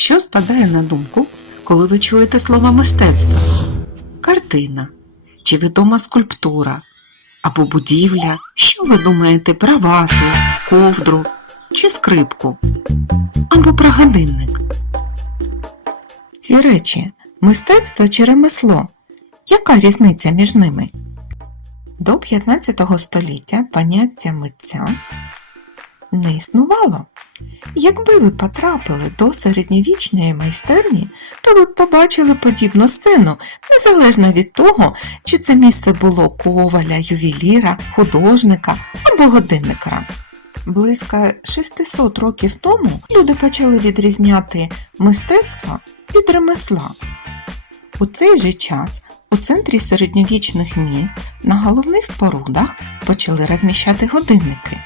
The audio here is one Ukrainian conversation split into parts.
Що спадає на думку, коли ви чуєте слова мистецтва? Картина чи відома скульптура або будівля? Що ви думаєте про вазу, ковдру чи скрипку? Або про годинник? Ці речі мистецтво чи ремесло? Яка різниця між ними? До 15 століття поняття митця не існувало. Якби ви потрапили до середньовічної майстерні, то ви б побачили подібну сцену, незалежно від того, чи це місце було коваля, ювеліра, художника або годинника. Близько 600 років тому люди почали відрізняти мистецтво від ремесла. У цей же час у центрі середньовічних міст на головних спорудах почали розміщати годинники.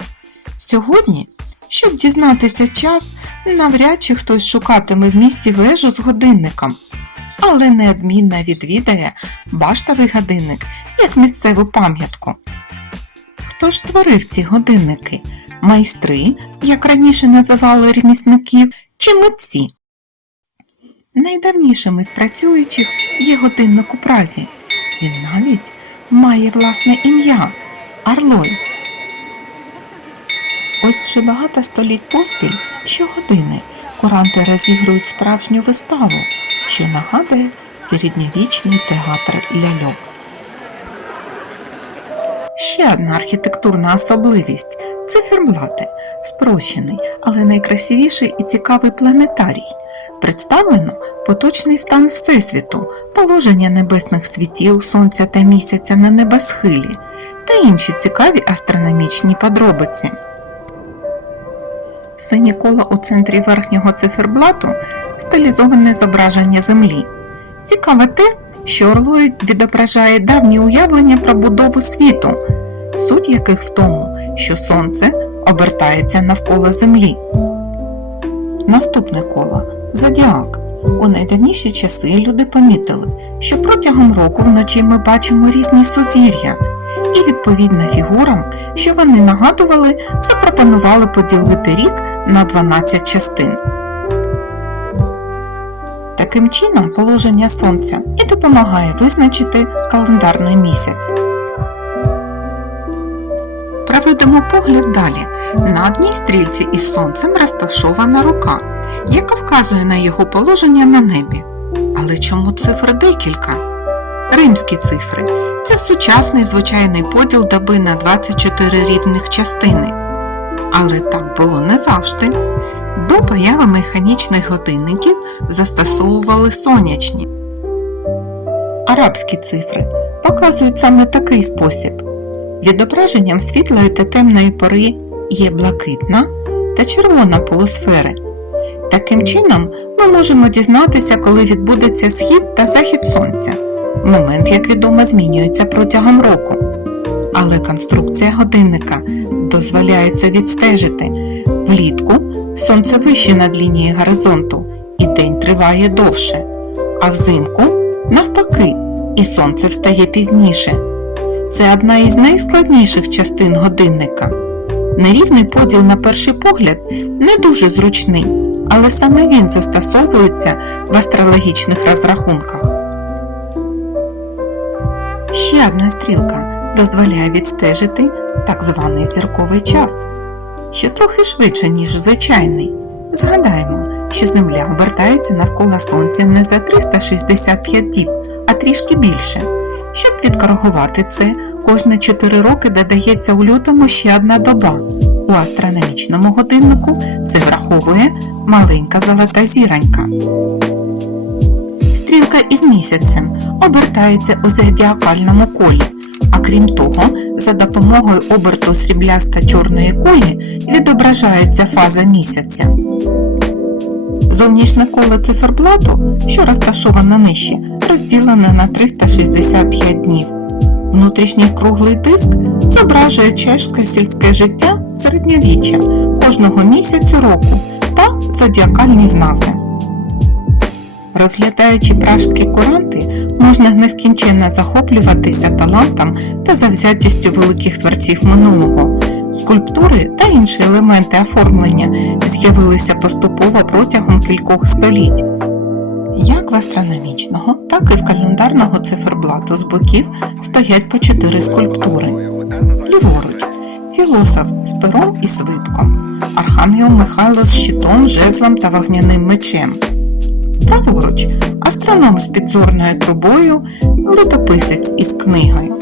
Сьогодні, щоб дізнатися час, навряд чи хтось шукатиме в місті вежу з годинником, але неодмінно відвідає баштовий годинник як місцеву пам'ятку. Хто ж створив ці годинники? Майстри, як раніше називали ремісників, чи митці? Найдавнішим із працюючих є годинник у Празі. Він навіть має власне ім'я Арлой. Ось вже багато століть поспіль щогодини куранти розігрують справжню виставу, що нагадує середньовічний театр ляльок. Ще одна архітектурна особливість циферблати, спрощений, але найкрасивіший і цікавий планетарій. Представлено поточний стан Всесвіту, положення небесних світіл, сонця та місяця на небосхилі та інші цікаві астрономічні подробиці. Синє коло у центрі верхнього циферблату стилізоване зображення Землі. Цікаве те, що орлоїд відображає давні уявлення про будову світу, суть яких в тому, що Сонце обертається навколо Землі. Наступне коло зодіак. У найдавніші часи люди помітили, що протягом року вночі ми бачимо різні сузір'я, і відповідно фігурам, що вони нагадували, запропонували поділити рік на 12 частин. Таким чином, положення сонця і допомагає визначити календарний місяць. Проведемо погляд далі. На одній стрільці із сонцем розташована рука, яка вказує на його положення на небі. Але чому цифр декілька? Римські цифри це сучасний звичайний поділ доби на 24 рівних частини. Але так було не завжди. До появи механічних годинників застосовували сонячні. Арабські цифри показують саме такий спосіб. Відображенням світлої та темної пори є блакитна та червона полусфери. Таким чином, ми можемо дізнатися, коли відбудеться схід та захід сонця. Момент, як відомо, змінюється протягом року. Але конструкція годинника дозволяє це відстежити. Влітку сонце вище над лінією горизонту і день триває довше, а взимку навпаки, і сонце встає пізніше. Це одна із найскладніших частин годинника. Нерівний поділ на перший погляд не дуже зручний, але саме він застосовується в астрологічних розрахунках. Ще стрілка дозволяє відстежити так званий зірковий час, що трохи швидше, ніж звичайний. Згадаємо, що Земля обертається навколо Сонця не за 365 діб, а трішки більше. Щоб відкоригувати це, кожні 4 роки додається у лютому ще одна доба. У астрономічному годиннику це враховує маленька золота зіронька. Стрілка із місяцем обертається у зодіакальному колі, а крім того, за допомогою оберту срібляста чорної кулі відображається фаза місяця. Зовнішнє коло циферблату, що розташоване нижче, розділене на 365 днів. Внутрішній круглий диск зображує чешське сільське життя середньовіччя кожного місяцю року та зодіакальні знаки. Розглядаючи пражські куранти, можна нескінченно захоплюватися талантом та завзятістю великих творців минулого. Скульптури та інші елементи оформлення з'явилися поступово протягом кількох століть. Як в астрономічного, так і в календарного циферблату з боків стоять по чотири скульптури. Ліворуч філософ з пером і свитком, архангел Михайло з щитом, жезлом та вогняним мечем. Праворуч астроном з підзорною трубою, літописець із книгою.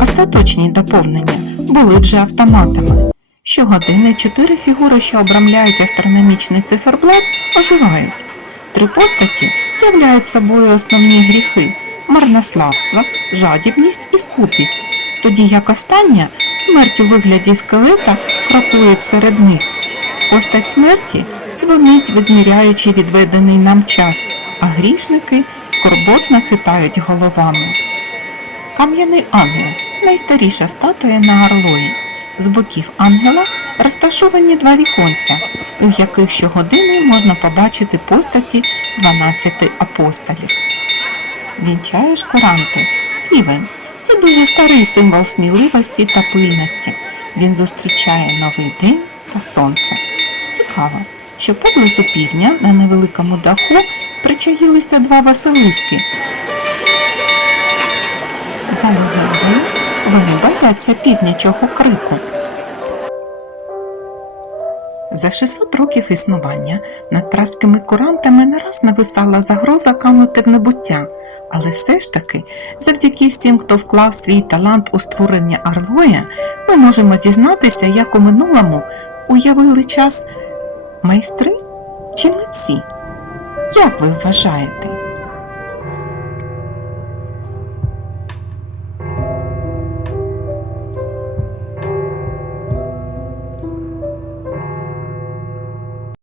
Остаточні доповнення були вже автоматами. Щогодини чотири фігури, що обрамляють астрономічний циферблат, оживають. Три постаті являють собою основні гріхи марнославство, жадібність і скупість, тоді як остання смерть у вигляді скелета крокує серед них. Постать смерті дзвонить, визміряючи відведений нам час, а грішники скорботно хитають головами. Кам'яний ангел найстаріша статуя на Орлої. З боків ангела розташовані два віконця, у яких щогодини можна побачити постаті 12 апостолів. Вінчаєш коранти півень. Це дуже старий символ сміливості та пильності. Він зустрічає новий день та сонце. Цікаво, що поблизу півдня на невеликому даху причаїлися два василиски. За легендою, вони бояться півнячого крику. За 600 років існування над празькими курантами не раз нависала загроза канути в небуття, але все ж таки, завдяки всім, хто вклав свій талант у створення Арлоя, ми можемо дізнатися, як у минулому уявили час майстри чи митці. Як ви вважаєте?